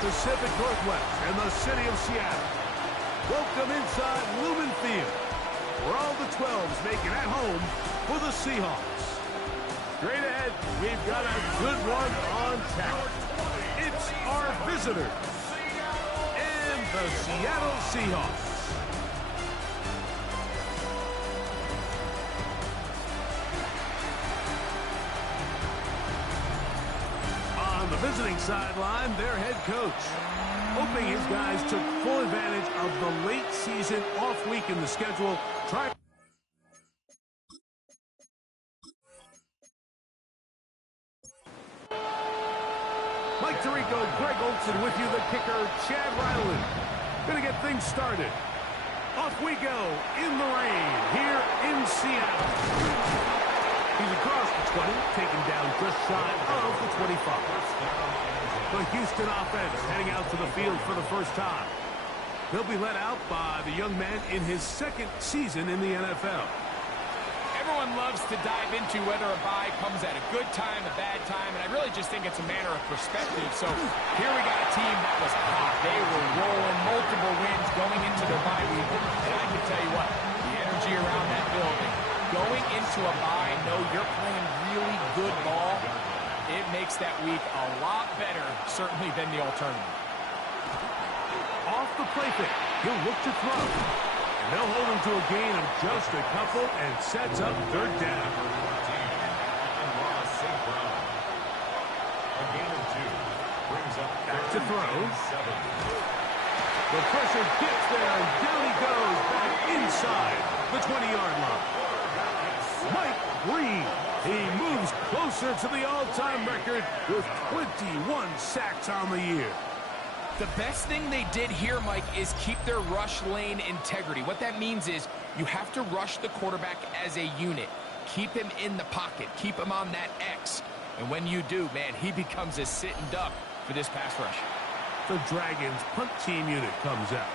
Pacific Northwest in the city of Seattle. Welcome inside Lumen Field, where all the 12s make it at home for the Seahawks. Straight ahead, we've got a good one on tap. It's our visitors and the Seattle Seahawks. On the visiting sideline, their head coach, hoping his guys took full advantage of the late season off week in the schedule. Mike Tirico, Greg Olsen with you, the kicker, Chad Riley. Gonna get things started. Off we go in the rain here in Seattle. He's across the 20, taken down just shy of the 25. The Houston offense heading out to the field for the first time. He'll be led out by the young man in his second season in the NFL. Everyone loves to dive into whether a bye comes at a good time, a bad time, and I really just think it's a matter of perspective. So here we got a team that was hot. They were rolling, multiple wins going into their bye week. And I can tell you what, the energy around that building, going into a bye, know you're playing really good ball, it makes that week a lot better, certainly, than the alternative. Off the play fake, he'll look to throw. They'll hold him to a gain of just a couple and sets up third down. Back to throw. The pressure gets there, and down he goes back inside the 20-yard line. Mike Green, he moves closer to the all-time record with 21 sacks on the year. The best thing they did here, Mike, is keep their rush lane integrity. What that means is you have to rush the quarterback as a unit. Keep him in the pocket. Keep him on that X. And when you do, man, he becomes a sitting duck for this pass rush. The Dragons punt team unit comes out.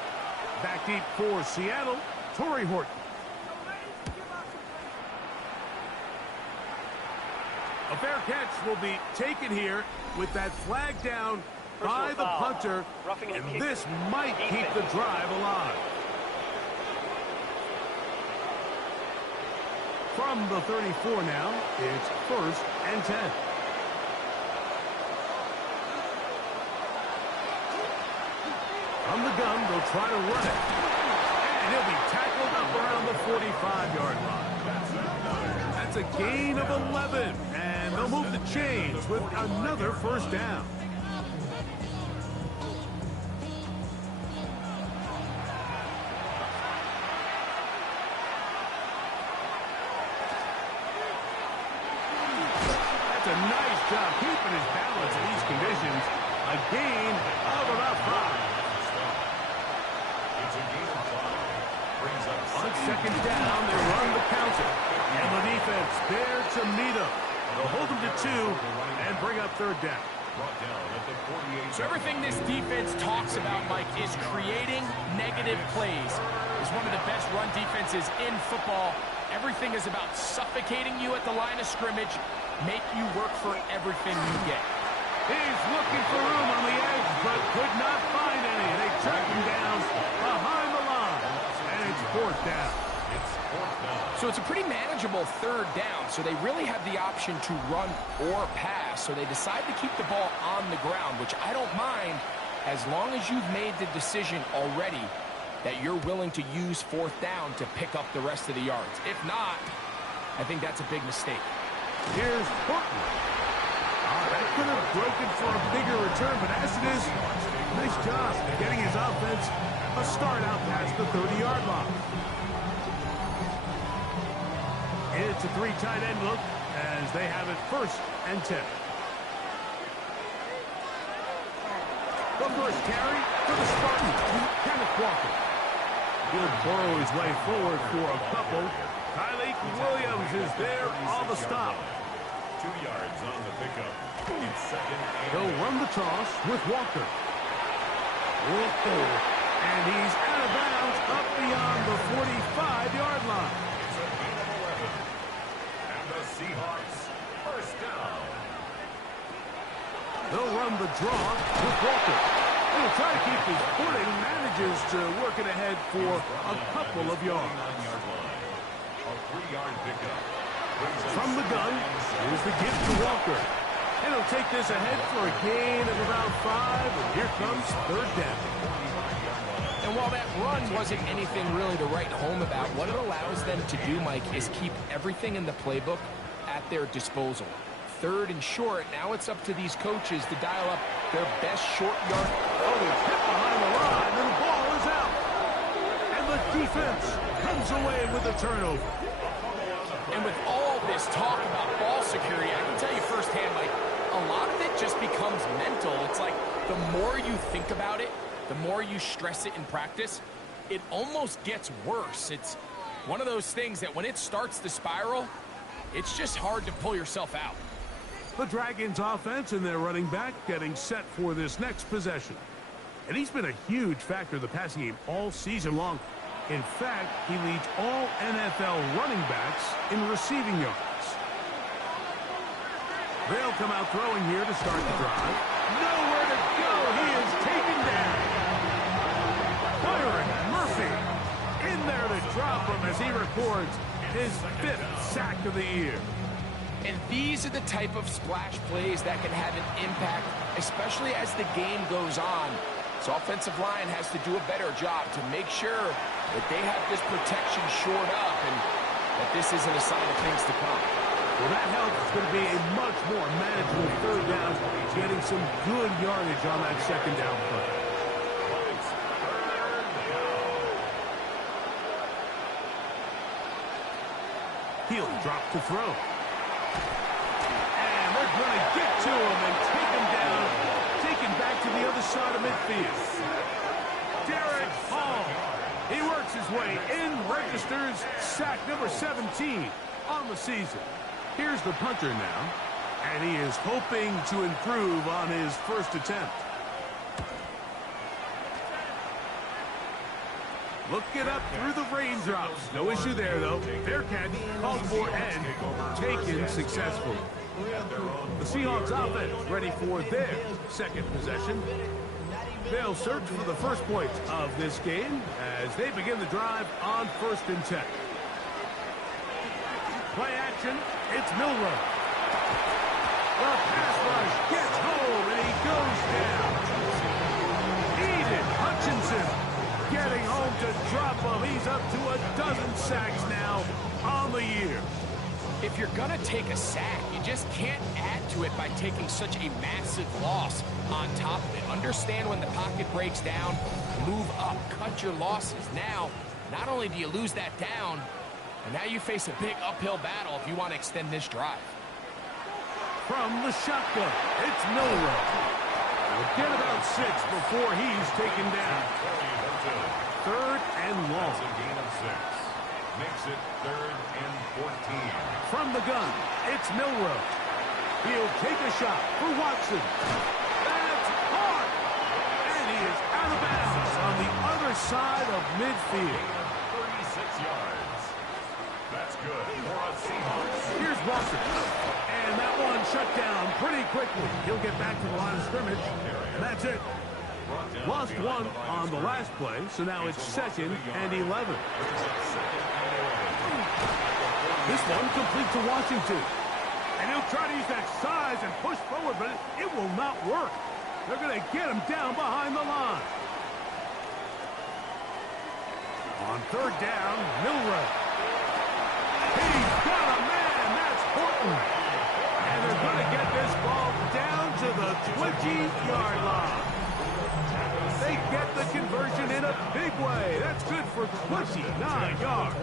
Back deep for Seattle, Torrey Horton. A fair catch will be taken here with that flag down by the punter, and this might keep the drive alive. From the 34 now, it's 1st and 10. From the gun, they'll try to run it. And he'll be tackled up around the 45-yard line. That's a gain of 11, and they'll move the chains with another first down. A nice job keeping his balance in these conditions. A gain of about 5. On second down, they run the counter. And the defense there to meet him. They'll hold him to 2 and bring up third down. So everything this defense talks about, Mike, is creating negative plays. It's one of the best run defenses in football. Everything is about suffocating you at the line of scrimmage, make you work for everything you get. He's looking for room on the edge, but could not find any. They track him down behind the line, and it's 4th down. So it's a pretty manageable third down, so they really have the option to run or pass. So they decide to keep the ball on the ground, which I don't mind as long as you've made the decision already that you're willing to use 4th down to pick up the rest of the yards. If not, I think that's a big mistake. Here's Horton. That could have broken for a bigger return, but as it is, nice job getting his offense a start out past the 30-yard line. It's a 3 tight end look as they have it 1st and 10. The first carry for the Spartans, Kenneth Walker. He'll burrow his way forward for a couple. Tyleik Williams is there on the stop. 2 yards on the pickup. It's 2nd. He'll run the toss with Walker. And he's out of bounds up beyond the 45-yard line. It's a gain of 11. And the Seahawks, 1st down. They'll run the draw with Walker. He'll try to keep his footing, manages to work it ahead for a couple of yards. A 3-yard pickup. From the gun, here's the give to Walker. And he'll take this ahead for a gain of about 5, and here comes third down. And while that run wasn't anything really to write home about, what it allows them to do, Mike, is keep everything in the playbook at their disposal. Third and short, now it's up to these coaches to dial up their best short yard. Oh, he's hit behind the line, and the ball is out. And the defense comes away with a turnover. And with all this talk about ball security, I can tell you firsthand, like, a lot of it just becomes mental. It's like the more you think about it, the more you stress it in practice, it almost gets worse. It's one of those things that when it starts to spiral, it's just hard to pull yourself out. The Dragons offense and their running back getting set for this next possession. And he's been a huge factor in the passing game all season long. In fact, he leads all NFL running backs in receiving yards. They'll come out throwing here to start the drive. Nowhere to go. He is taken down. Byron Murphy in there to drop him as he records his 5th sack of the year. And these are the type of splash plays that can have an impact, especially as the game goes on. So offensive line has to do a better job to make sure that they have this protection shored up and that this isn't a sign of things to come. Well, that helps. It's going to be a much more manageable third down, getting some good yardage on that second down play. He'll drop to throw. And they're going to get to him and take him down, taken back to the other side of midfield. Derek Hall. He works his way in, registers sack number 17 on the season. Here's the punter now, and he is hoping to improve on his first attempt. Looking up through the raindrops. No issue there, though. Fair catch, called for and taken successfully. The Seahawks offense ready for their second possession. They'll search for the first point of this game as they begin the drive on 1st and 10. Play action, it's Milroe. The pass rush gets home and he goes down. Eden Hutchinson getting home to drop him. He's up to a dozen sacks now on the year. If you're going to take a sack, you just can't add to it by taking such a massive loss on top of it. Understand when the pocket breaks down, move up, cut your losses. Now, not only do you lose that down, and now you face a big uphill battle if you want to extend this drive. From the shotgun, it's Milroe. We'll get about 6 before he's taken down. 3rd and long. That's a gain of 6. Makes it 3rd and 14. From the gun, it's Milroe. He'll take a shot for Watson. That's hard. And he is out of bounds on the other side of midfield. 36 yards. That's good for a Seahawks. Here's Walker. And that one shut down pretty quickly. He'll get back to the line of scrimmage. And that's it. Lost 1 on the last play, so now it's 2nd and 11. This one complete to Washington. And he'll try to use that size and push forward, but it will not work. They're going to get him down behind the line. On 3rd down, Milroe. He's got a man. That's Horton. And they're going to get this ball down to the 20-yard line. They get the conversion in a big way. That's good for 29 yards.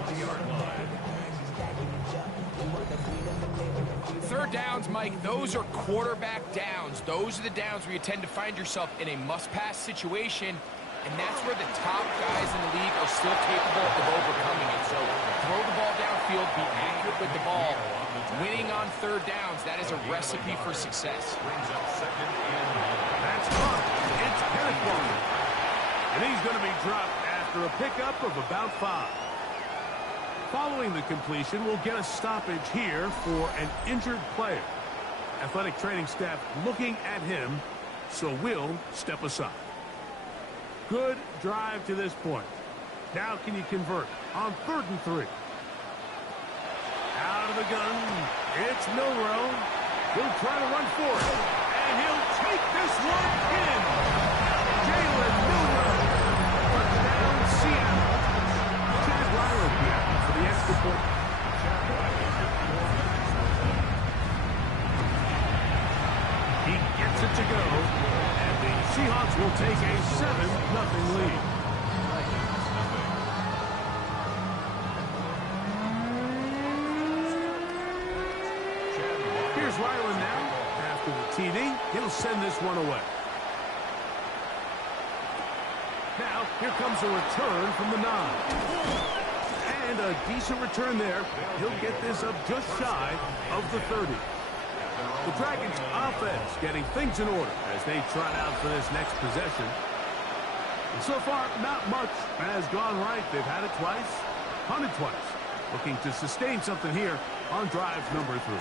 3rd downs, Mike, those are quarterback downs. Those are the downs where you tend to find yourself in a must-pass situation, and that's where the top guys in the league are still capable of overcoming it. So throw the ball downfield, be accurate with the ball. Winning on 3rd downs, that is a recipe for success. That's caught. It's Kenneth Walker. And he's going to be dropped after a pickup of about 5. Following the completion, we'll get a stoppage here for an injured player. Athletic training staff looking at him, so we'll step aside. Good drive to this point. Now can you convert on 3rd and 3? Out of the gun. It's Milrow. He'll try to run for it. And he'll take this one in. Jalen Milrow. Touchdown, Seattle. Chad Ryland here for the extra point. He gets it to go. And the Seahawks will take a 7-0 lead. Here's Ryland now. After the TD, he'll send this one away. Now, here comes a return from the 9. And a decent return there. He'll get this up just shy of the 30. The Dragons' offense getting things in order as they trot out for this next possession. And so far, not much has gone right. They've had it twice, punted twice. Looking to sustain something here on drive number 3.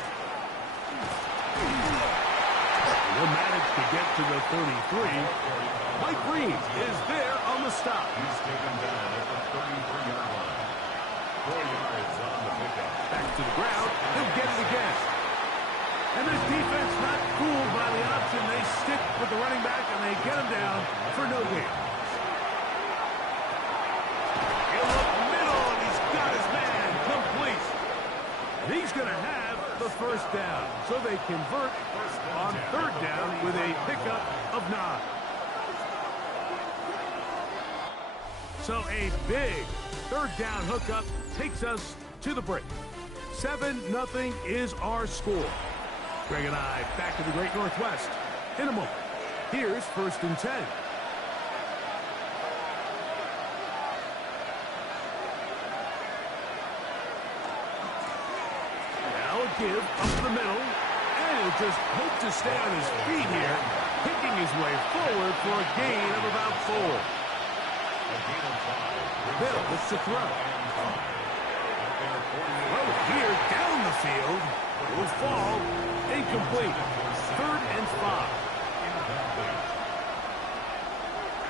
They'll manage to get to the 33. Mike Green is there on the stop. He's taken down at the 33-yard line. 4 yards on the pickup. Back to the ground. He'll get it again. And this defense not fooled by the option. They stick with the running back and they get him down for no gain. He'll look middle and he's got his man complete. And he's going to have the first down. So they convert on 3rd down with a pickup of 9. So a big 3rd down hookup takes us to the break. 7-0 is our score. Greg and I back to the Great Northwest in a moment. Here's 1st and 10. Now a give up the middle. And he'll just hope to stay on his feet here, picking his way forward for a gain of about 4. Bill looks to throw. Throw here down the field. Will fall. Incomplete. 3rd and 5.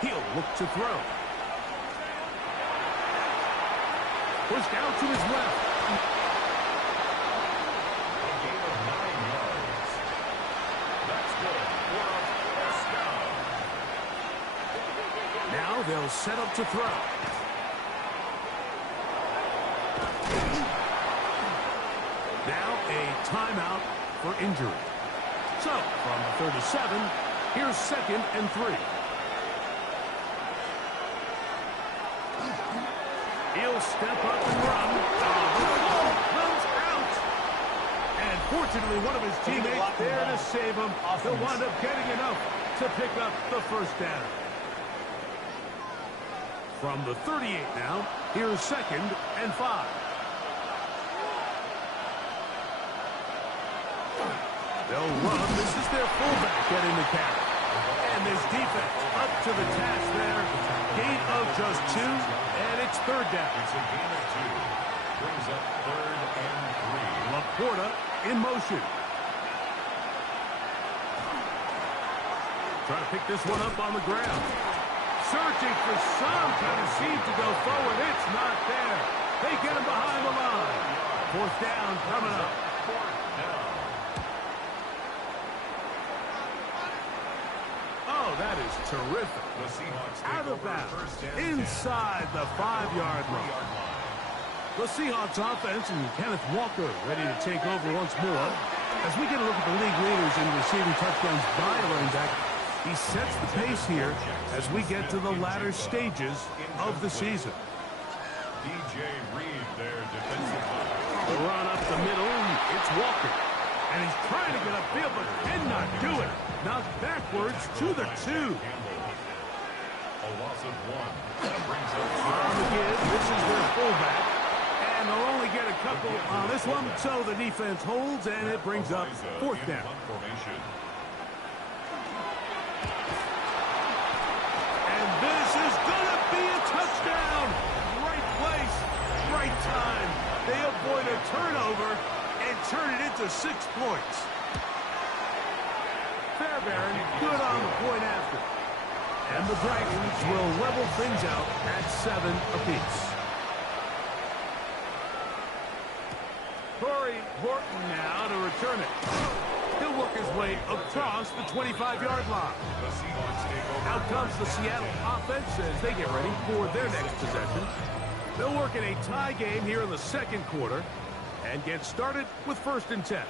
He'll look to throw. Pushed out to his left. A gain of 9 yards. That's good. First down. Now they'll set up to throw. Now a timeout for injury. So, from the 37, here's 2nd and 3. He'll step up and run. The ball runs out. And fortunately, one of his teammates there to save him. He'll wind up getting enough to pick up the first down. From the 38 now, here's 2nd and 5. They'll run. This is their fullback getting the carry. And this defense up to the task there. Gain of just 2, and it's 3rd down. It's a gain of 2. Brings up 3rd and 3. Laporta in motion. Trying to pick this one up on the ground. Searching for some kind of seam to go forward. It's not there. They get him behind the line. 4th down coming up. 4th down. Oh, that is terrific. The Seahawks Out take of over bounds. 1st and 10. Inside the 5-yard line. The Seahawks offense and Kenneth Walker ready to take over once more. As we get a look at the league leaders in receiving touchdowns by a running back, he sets the pace here as we get to the latter stages of the season. DJ Reed there defensively. The run up the middle, it's Walker. And he's trying to get upfield, but cannot do it. Knocked backwards to the 2. A loss of 1. That brings up On the give, this is their fullback. And they'll only get a couple on this one, so the defense holds, and it brings up 4th down. formation. And this is going to be a touchdown. Right place, right time. They avoid a turnover and turn it into 6 points. grab, Aaron. Good on the point after. And the Dragons will level things out at 7 apiece. Corey Horton now to return it. He'll work his way across the 25-yard line. Out comes the Seattle offense as they get ready for their next possession. They'll work in a tie game here in the second quarter and get started with 1st and 10.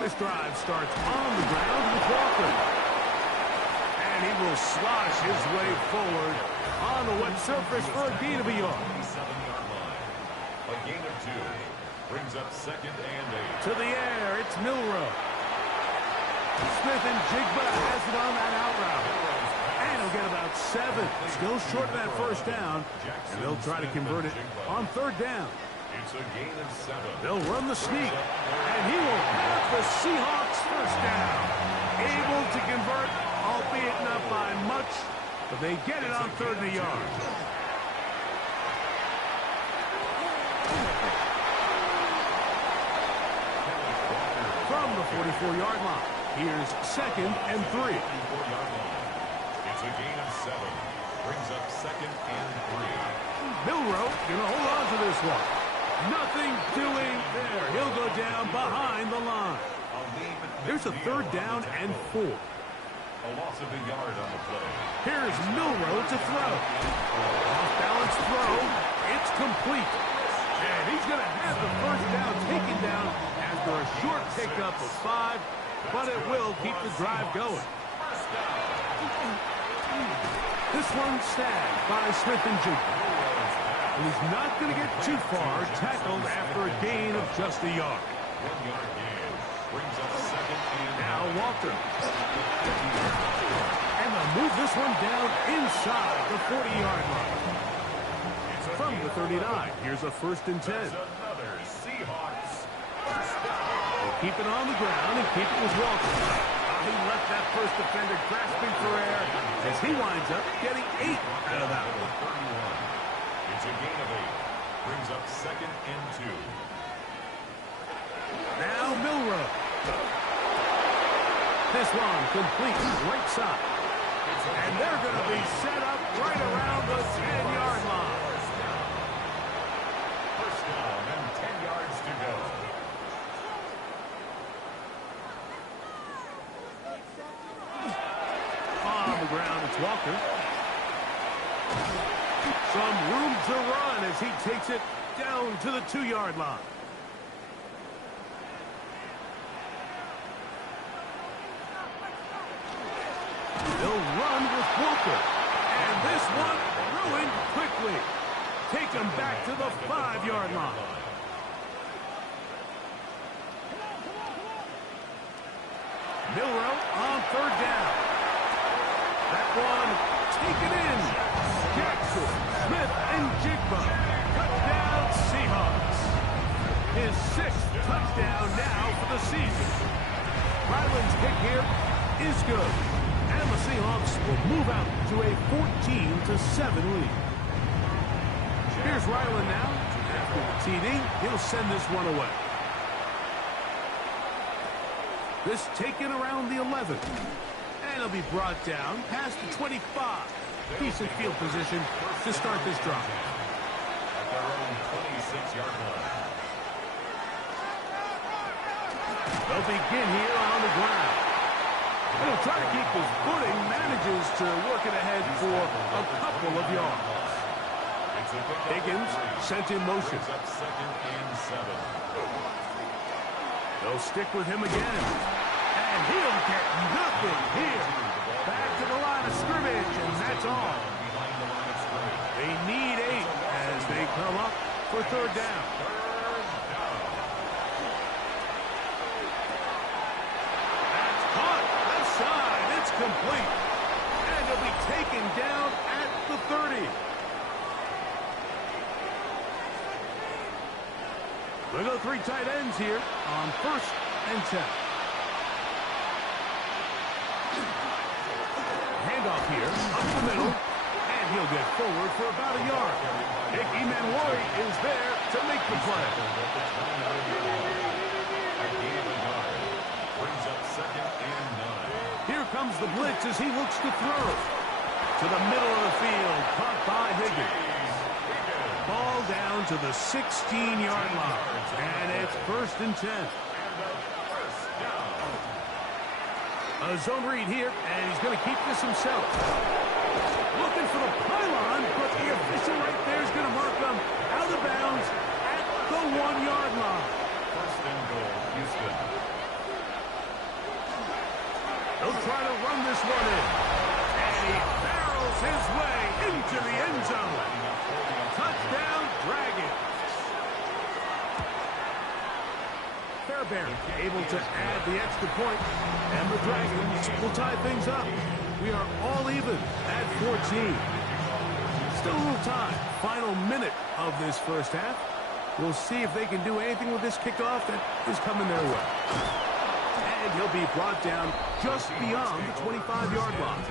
This drive starts on the ground with Walker. And he will slosh his way forward on the wet surface for a gain of a yard. 7-yard line. A gain of 2. Brings up 2nd and 8. To the air, it's Milroe. Smith and Jigba has it on that out route. And he'll get about 7. Still short of that 1st down. And they'll try to convert it on 3rd down. It's a gain of 7. They'll run the sneak. And he will have the Seahawks 1st down. Able to convert, albeit not by much. But they get it on 3rd and a yard. From the 44-yard line, here's 2nd and 3. It's a gain of 7. Brings up 2nd and 3. Milroe going to hold on to this one. Nothing doing there. He'll go down behind the line. There's a 3rd down and 4. A loss of a yard on the play. Here's Milroe to throw. Off-balance throw. It's complete. And he's going to have the 1st down taken down after a short pickup of 5, but it will keep the drive going. This one snagged by Smith and Jigba. And he's not going to get too far, tackled after a gain of just a yard. 1-yard gain. Brings up 2nd and Now Walker. And they'll move this one down inside the 40-yard line. From the 39, here's a 1st and 10. another Seahawks. They'll keep it on the ground and keep it with Walker. He left that 1st defender grasping for air as he winds up getting 8 out of that one. 31. It's a gain of 8. Brings up 2nd and 2. Now Milroe. This one complete right side. And they're going to be set up right around the 10-yard line. 1st down and 10 yards to go. On the ground, it's Walker. Some room to run as he takes it down to the 2-yard line. They'll run with Walker. And this one ruined quickly. Take him back to the 5-yard line. Milroe on 3rd down. That one taken in. Jackson, Smith, and Jigba. Touchdown, Seahawks. His 6th touchdown now for the season. Ryland's kick here is good. And the Seahawks will move out to a 14-7 lead. Here's Ryland now. After the TD, he'll send this one away. This taken around the 11. And he'll be brought down past the 25. Decent field position to start this drive. At their own 26-yard line. They'll begin here on the ground. He'll try to keep his footing, manages to work it ahead for a couple of yards. Higgins sent in motion. Up 2nd and 7. They'll stick with him again. And he'll get nothing here. Back to the line of scrimmage, and that's all. Behind the line of scrimmage. They need 8 as they come up for 3rd down. That's caught. Left side. It's complete. And he'll be taken down at the 30. We'll go 3 tight ends here on 1st and 10. Handoff here, up the middle, and he'll get forward for about a yard. Nick Emanwari is there to make the play. Brings up second and 9. Here comes the blitz as he looks to throw. To the middle of the field, caught by Higgins. Ball down to the 16-yard line, and it's 1st and 10. A zone read here, and he's going to keep this himself. Looking for the pylon, but the official right there is going to mark him out of bounds at the 1-yard line. 1st and goal, Houston. They'll try to run this one in. And he barrels his way into the end zone. Touchdown, Dragons. Fairbairn able to add the extra point, and the Dragons will tie things up. We are all even at 14. Still a little time. Final minute of this first half. We'll see if they can do anything with this kickoff that is coming their way. And he'll be brought down just beyond the 25-yard line.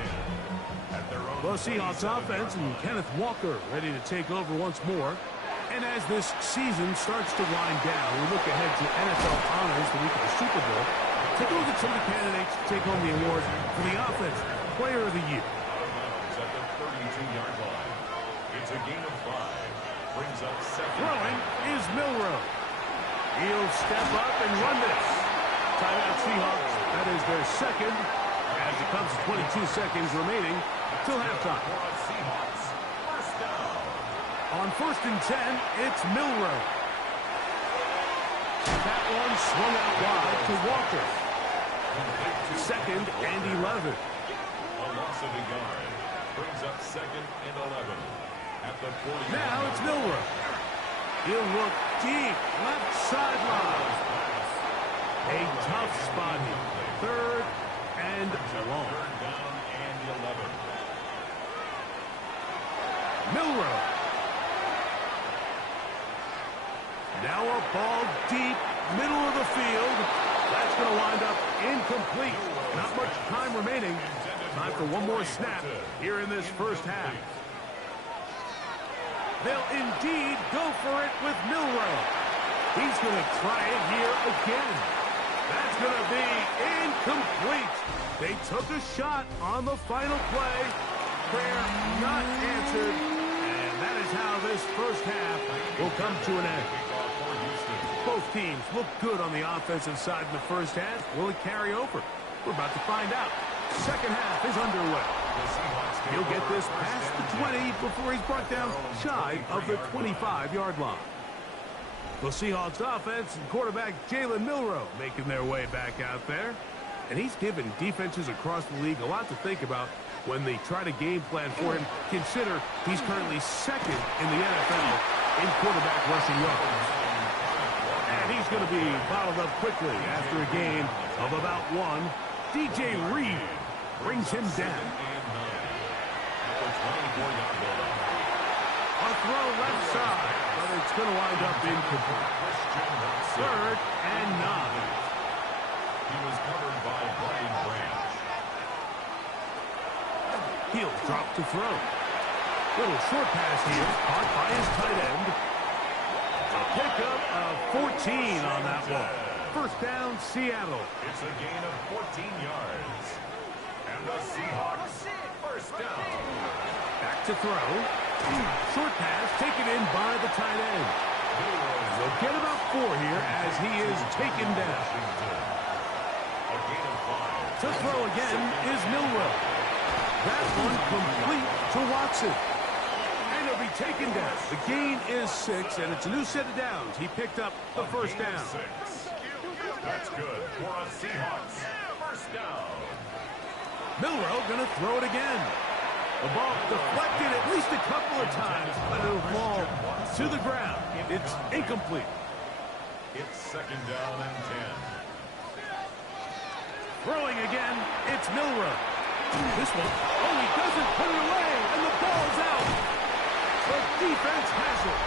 The Seahawks offense and Kenneth Walker ready to take over once more. And as this season starts to wind down, we look ahead to NFL honors the week of the Super Bowl. Take a look at some of the candidates to take home the award for the offense player of the year. At the 32-yard line. It's a gain of 5. Brings up second. Throwing is Milroe. He'll step up and run this. Timeout Seahawks. That is their second. As it comes to 22 seconds remaining till halftime. Seahawks. 1st down. On 1st and 10, it's Milroe. That one swung out wide to Walker. 2nd and 11. A loss of a yard. Brings up 2nd and 11. At the 40. Now it's Milroe. He'll look deep, left sideline. A tough spot here. 3rd and long. 3rd down and 11. Milroe. Now a ball deep, middle of the field. That's going to wind up incomplete. Not much time remaining. Time for one more snap here in this first half. They'll indeed go for it with Milroe. He's going to try it here again. That's going to be incomplete. They took a shot on the final play. Prayer not answered. And that is how this first half will come to an end. Both teams look good on the offensive side in the first half. Will it carry over? We're about to find out. Second half is underway. He'll get this past the 20 before he's brought down shy of the 25-yard line. The Seahawks offense and quarterback Jalen Milroe making their way back out there. And he's given defenses across the league a lot to think about when they try to game plan for him. Consider he's currently 2nd in the NFL in quarterback rushing yards. And he's going to be bottled up quickly after a gain of about 1. DJ Reed brings him down. A throw left side, but it's going to wind up incomplete. 3rd and 9. He was covered by Brian Branch. He'll drop to throw. Little short pass here, caught by his tight end. A pickup of 14 on that one. 1st down, Seattle. It's a gain of 14 yards. And the Seahawks, 1st down. Back to throw. Short pass taken in by the tight end. They'll get about 4 here as he is taken down. A gain of 5. To throw again is Milroe. That one complete to Watson. And he'll be taken down. The gain is 6, and it's a new set of downs. He picked up the 1st down. 6. That's good for a Seahawks 1st down. Milroe going to throw it again. The ball deflected at least a couple of times, but it'll fall to the ground. It's incomplete. It's 2nd down and 10. Throwing again, it's Milroe. This one, he doesn't put it away, and the ball's out. The defense has it.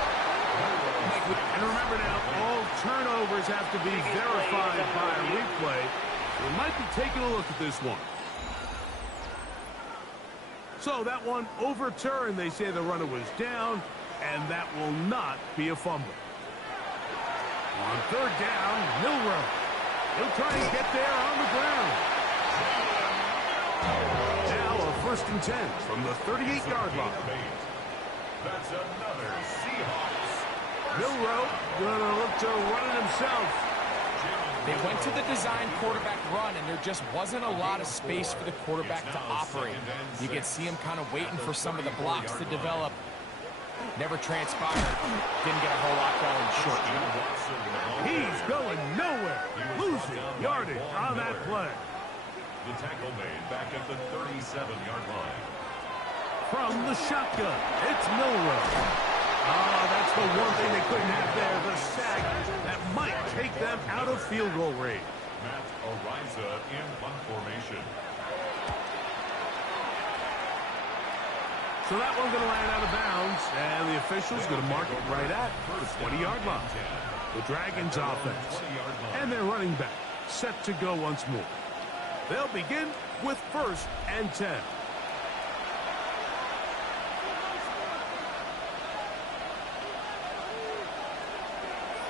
And remember now, all turnovers have to be verified by a replay. We might be taking a look at this one. So that one overturned. They say the runner was down, and that will not be a fumble. On 3rd down, Milroe. He'll try and get there on the ground. Now a 1st and 10 from the 38-yard line. That's another Seahawks. Milroe gonna look to run it himself. They went to the design quarterback run, and there just wasn't a lot of space for the quarterback to operate. You can see him kind of waiting for some of the blocks to develop. Never transpired. Didn't get a whole lot going short. He's going nowhere. Losing yardage on that play. The tackle made back at the 37-yard line. From the shotgun, it's Milroe. Oh, that's the one thing they couldn't have there, the sack that might take them out of field goal range. Matt Ariza in punt formation. So that one's going to land out of bounds, and the official's going to mark it right at the 20-yard line. The Dragons offense and their running back set to go once more. They'll begin with 1st and 10.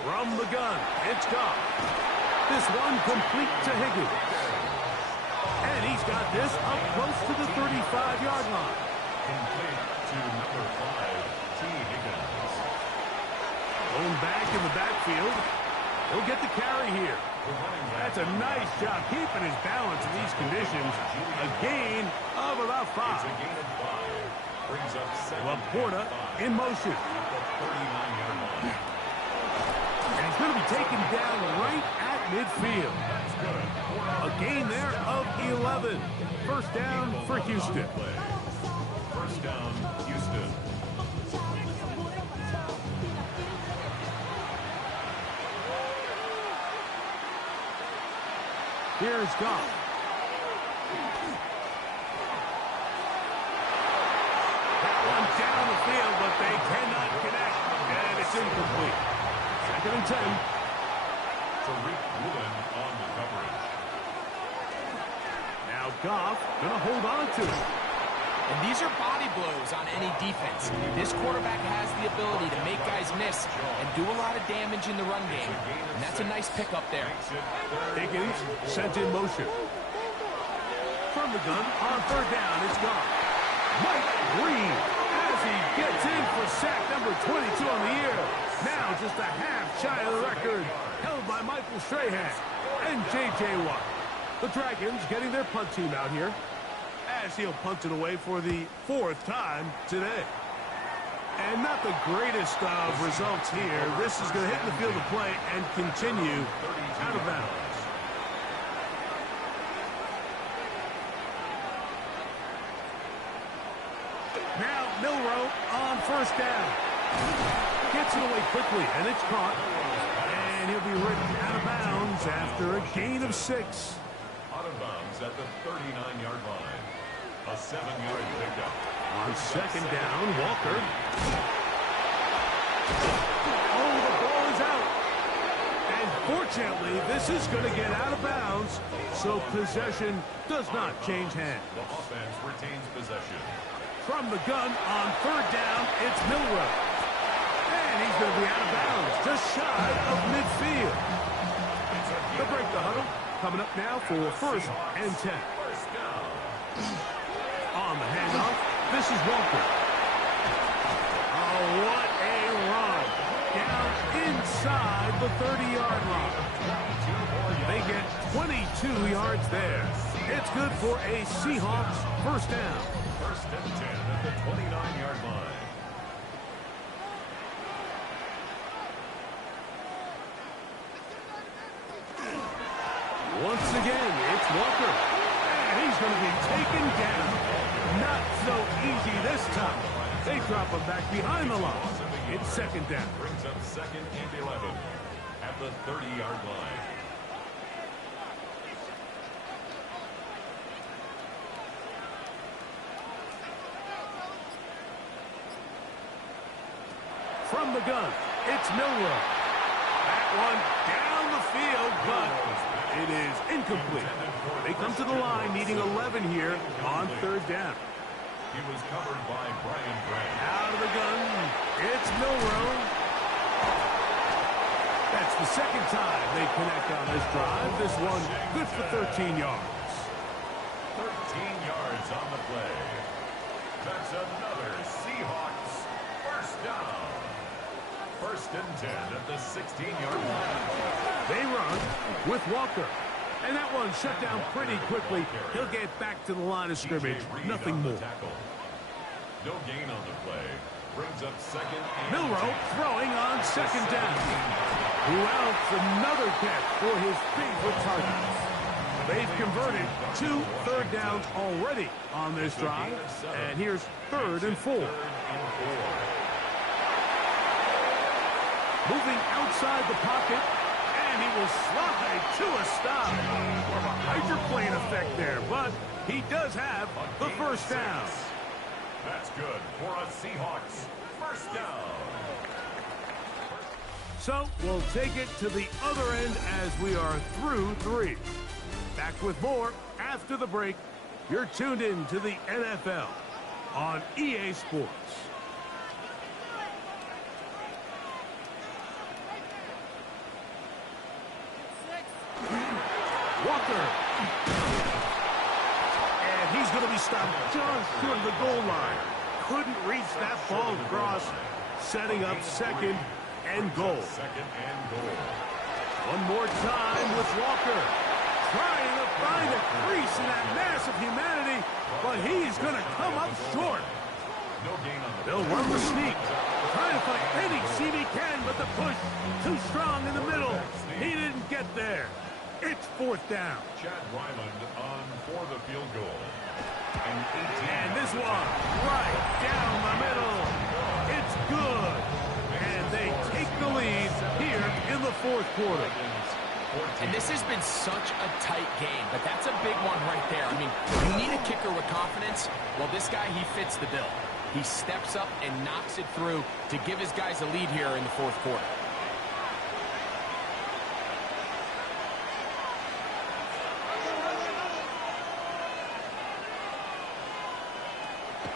From the gun, it's gone. This one complete to Higgins. And he's got this up close to the 35-yard line. Complete to number 5, T. Higgins. Going back in the backfield. He'll get the carry here. That's a nice job keeping his balance in these conditions. A gain of about 5. It's a gain of 5. Brings up 7. Laporta in motion. At the 39-yard line. And he's going to be taken down right at midfield. That's good. A gain there of 11. 1st down for Houston. 1st down, Houston. Here's Goff. That one down the field, but they cannot connect. And it's incomplete. 2nd and 10. Tariq Woolen on the coverage. Now Goff going to hold on to it. And these are body blows on any defense. This quarterback has the ability to make guys miss and do a lot of damage in the run game. And that's a nice pickup there. Higgins sent in motion. From the gun on 3rd down, it's gone. Mike Green as he gets in for sack number 22 on the year. Now just a half shy of the record held by Michael Strahan and J.J. Watt. The Dragons getting their punt team out here, as he'll punt it away for the 4th time today. And not the greatest of results here. This is going to hit the field of play and continue out of bounds. Now Milroe on 1st down. Gets it away quickly, and it's caught. And he'll be written out of bounds after a gain of 6. Out of bounds at the 39-yard line. A 7-yard pickup. On 2nd down, Walker. Oh, the ball is out. And fortunately, this is going to get out of bounds, so possession does not change hands. The offense retains possession. From the gun on 3rd down, it's Milroe. And he's going to be out of bounds, just shy of midfield. They'll break the huddle. Coming up now for 1st and 10. On the handoff, this is Walker. Oh, what a run. Down inside the 30-yard line. They get 22 yards there. It's good for a Seahawks 1st down. 1st and 10 at the 29-yard line. Once again, it's Walker. And he's going to be taken down. Not so easy this time. They drop him back behind the line. It's 2nd down. Brings up 2nd and 11 at the 30-yard line. From the gun, it's Milroe. That one down the field, but it is incomplete. They come to the line needing 11 here on 3rd down. He was covered by Brian Grant. Out of the gun, it's Milroe. That's the second time they connect on this drive. This one good for 13 yards. 13 yards on the play. That's another Seahawks first down. First and 10 at the 16-yard line. They run with Walker. And that one shut down pretty quickly. He'll get back to the line of scrimmage. Nothing more. No gain on the play. Brings up second. Milroe throwing on second down. Who else? Another catch for his favorite target. They've converted 2 third downs already on this drive. And here's 3rd and 4. Moving outside the pocket. And he will slide to a stop. More of a hydroplane effect there, but he does have the first down. That's good for a Seahawks first down. So we'll take it to the other end as we are through 3. Back with more after the break. You're tuned in to the NFL on EA Sports. Walker. And he's going to be stopped just short of the goal line. Couldn't reach that ball across, setting up second and goal. One more time with Walker. Trying to find a crease in that mass of humanity, but he's going to come up short. They'll run the sneak. Trying to find any seam he can, but the push too strong in the middle. He didn't get there. It's 4th down. Chad Ryland on for the field goal. And this one right down the middle. It's good. And they take the lead here in the 4th quarter. And this has been such a tight game, but that's a big one right there. I mean, you need a kicker with confidence. Well, this guy, he fits the bill. He steps up and knocks it through to give his guys a lead here in the 4th quarter.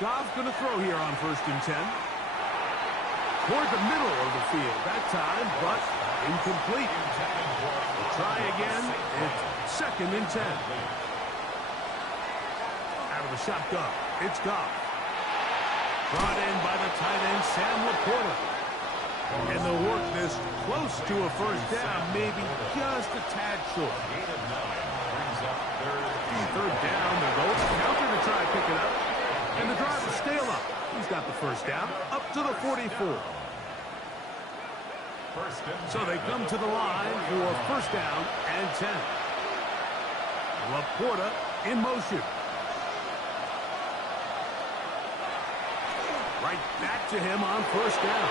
Goff's going to throw here on 1st and 10. Toward the middle of the field that time, but incomplete. We'll try again. It's 2nd and 10. Out of the shotgun, it's Goff. Brought in by the tight end, Sam Laporta. And they'll work this close to a first down, maybe just a tad short. 3rd down, they'll go counter to try to pick it up. And the drive will scale up. He's got the first down up to the 44. So they come to the line for first down and 10. Laporta in motion. Right back to him on first down.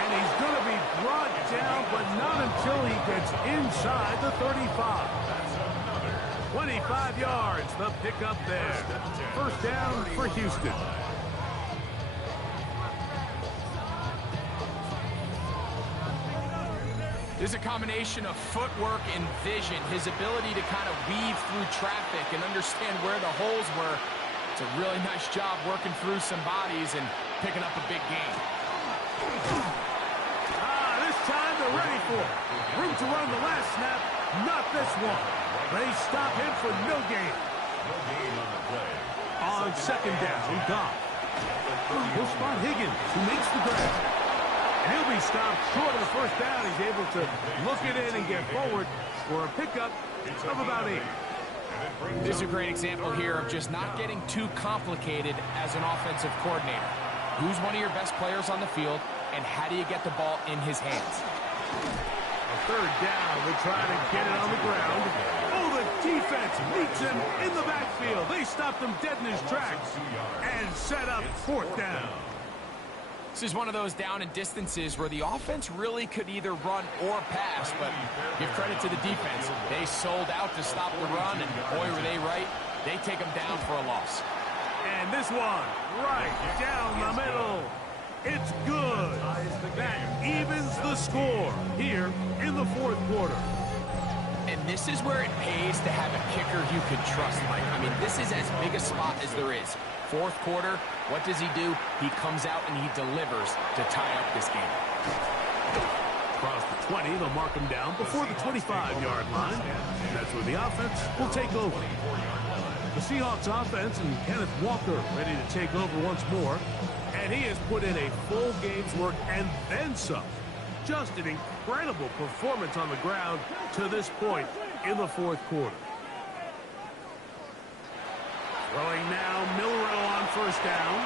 And he's going to be brought down, but not until he gets inside the 35. 25 yards, the pickup there. First down for Houston. There's a combination of footwork and vision, his ability to kind of weave through traffic and understand where the holes were. It's a really nice job working through some bodies and picking up a big gain. This time they're ready for it. Room to run the last snap, not this one. They stop him for no gain. On 2nd down, Goff. He'll spot Higgins, who makes the grab. And he'll be stopped short of the first down. He's able to look it in and get forward for a pickup of about 8. This is a great example here of just not getting too complicated as an offensive coordinator. Who's one of your best players on the field, and how do you get the ball in his hands? A 3rd down, they try to get it on the ground. Oh, the defense meets him in the backfield. They stopped him dead in his tracks and set up 4th down. This is one of those down and distances where the offense really could either run or pass, but give credit to the defense. They sold out to stop the run, and boy, were they right. They take them down for a loss. And this one, right down the middle. It's good. That evens the score here in the 4th quarter. And this is where it pays to have a kicker you can trust, Mike. I mean, this is as big a spot as there is. 4th quarter, what does he do? He comes out and he delivers to tie up this game. Across the 20, they'll mark him down before the 25-yard line. That's where the offense will take over. The Seahawks offense and Kenneth Walker ready to take over once more. And he has put in a full game's work and then some. Just an incredible performance on the ground to this point in the fourth quarter. Throwing now, Milroe on first down.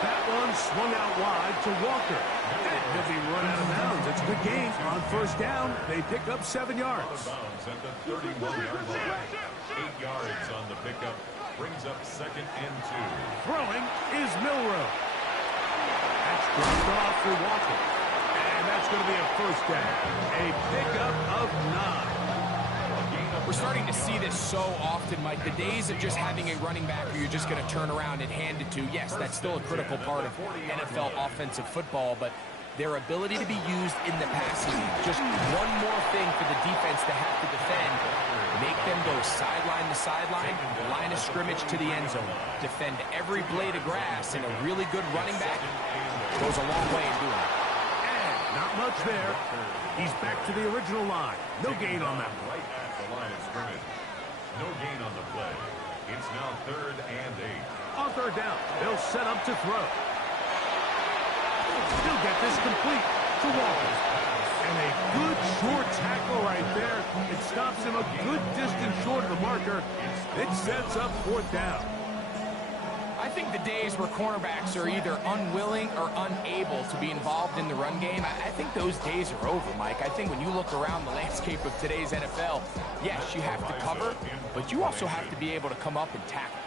That one swung out wide to Walker. And he'll be run out of bounds. It's a good gain on first down. They pick up 7 yards. At the 31-yard line. 8 yards on the pickup. Brings up 2nd and 2. Throwing is Milroe. That's dropped off for Walker. And that's going to be a first down. A pickup of 9. We're starting to see this so often, Mike. The days of just having a running back where you're just going to turn around and hand it to, yes, that's still a critical part of NFL offensive football, but their ability to be used in the passing game, just one more thing for the defense to have to defend, make them go sideline to sideline, line of scrimmage to the end zone, defend every blade of grass, and a really good running back goes a long way in doing it. And not much there. He's back to the original line. No gain on that one. Right at the line of scrimmage. No gain on the play. It's now 3rd and 8. On third down, they'll set up to throw. Still get this complete to Walker. And a good short tackle right there. It stops him a good distance short of the marker. It sets up 4th down. I think the days where cornerbacks are either unwilling or unable to be involved in the run game, I think those days are over, Mike. I think when you look around the landscape of today's NFL, yes, you have to cover, but you also have to be able to come up and tackle.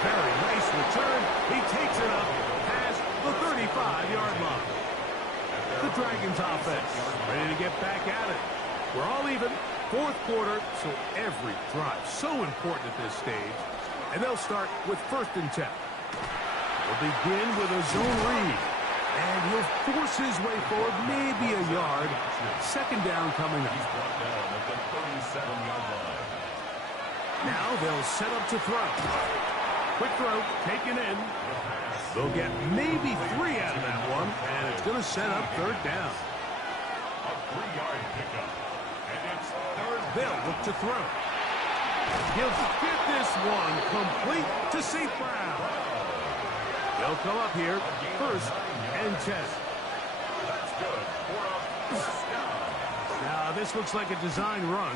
Very nice return. He takes it up past the 35-yard line. The Dragons offense ready to get back at it. We're all even. Fourth quarter, so every drive so important at this stage. And they'll start with 1st and 10. They'll begin with a zone read. And he'll force his way forward, maybe a yard. 2nd down coming up. He's brought down at the 37-yard line. Now they'll set up to throw. Quick throw, taken in. They'll get maybe 3 out of that one, and it's going to set up 3rd down. A 3-yard pickup. And it's 3rd. They'll look to throw. He'll get this one complete to St. Brown. They'll come up here, 1st and 10. That's good for a first down. Now, this looks like a design run.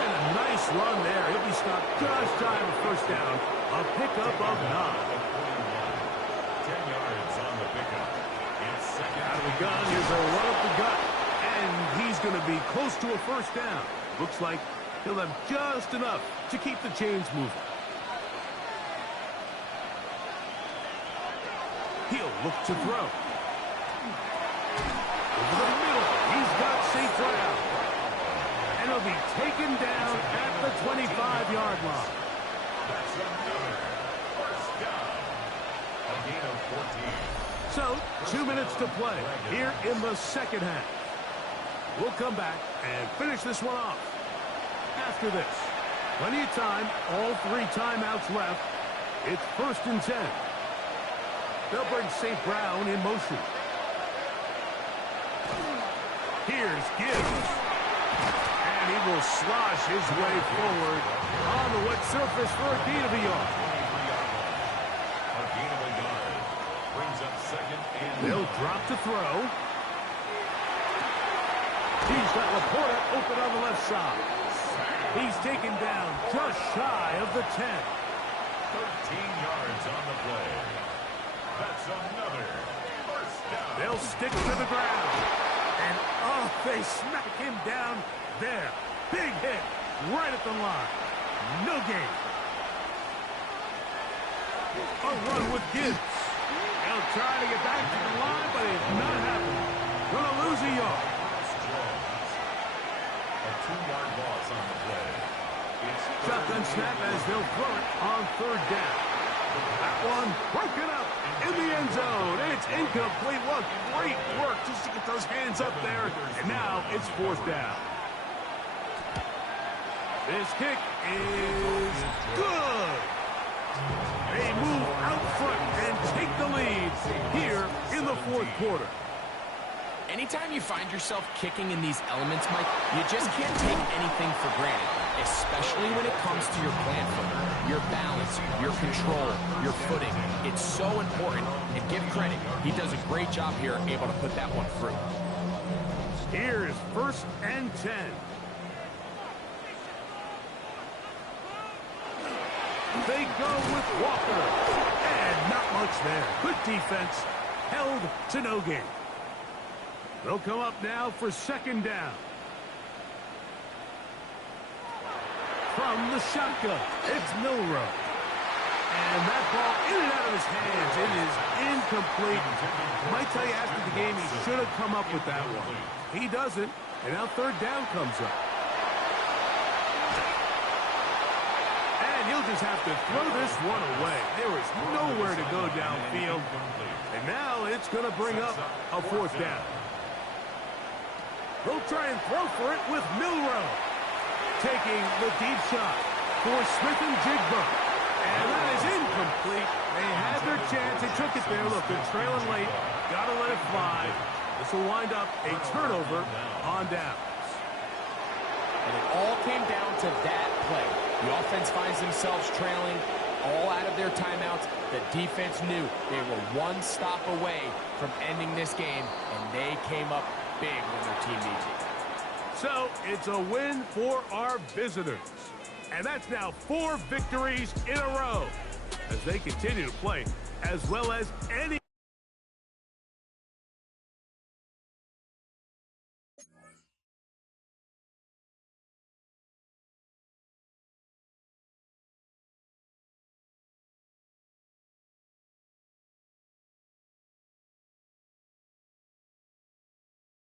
And a nice run there. He'll be stopped just shy of a first down. A pickup of 9. 10 yards on the pickup. It's 2nd. Out of the gun, here's a run up the gut. And he's going to be close to a first down. Looks like he'll have just enough to keep the chains moving. He'll look to throw. Over the middle, he's got St. Brown. And he'll be taken down at the 25-yard line. That's another first down. A gain of 14. So, 2 minutes to play here in the second half. We'll come back and finish this one off. After this, plenty of time, all 3 timeouts left. It's 1st and 10. They'll bring St. Brown in motion. Here's Gibbs. And he will slosh his way forward on the wet surface for a gain of a yard. A gain of a yard. Brings up 2nd and... They'll drop to throw. He's got Laporta open on the left side. He's taken down just shy of the 10. 13 yards on the play. That's another first down. They'll stick to the ground. And, oh, they smack him down there. Big hit right at the line. No gain. A run with Gibbs. They'll try to get back to the line, but it's not happening. Gonna lose a yard. A 2-yard loss on the play. It's Shotgun snap as they'll throw it on 3rd down. That one broken up in the end zone. And it's incomplete. What great work just to get those hands up there. And now it's 4th down. This kick is good. They move out front and take the lead here in the fourth quarter. Anytime you find yourself kicking in these elements, Mike, you just can't take anything for granted, especially when it comes to your plant foot, your balance, your control, your footing. It's so important, and give credit. He does a great job here able to put that one through. Here is 1st and 10. They go with Walker. And not much there. Good defense. Held to no gain. They'll come up now for 2nd down. From the shotgun, it's Milroe. And that ball in and out of his hands. It is incomplete. Might tell you after the game he should have come up with that one. He doesn't, and now 3rd down comes up. And he'll just have to throw this one away. There is nowhere to go downfield. And now it's going to bring up a 4th down. They'll try and throw for it with Milroe. Taking the deep shot for Smith and Jigba. And that is incomplete. They had their chance. They took it there. Look, they're trailing late. Got to let it fly. This will wind up a turnover on downs. And it all came down to that play. The offense finds themselves trailing all out of their timeouts. The defense knew they were one stop away from ending this game, and they came up big when their team needs it. So it's a win for our visitors. And that's now 4 victories in a row as they continue to play as well as any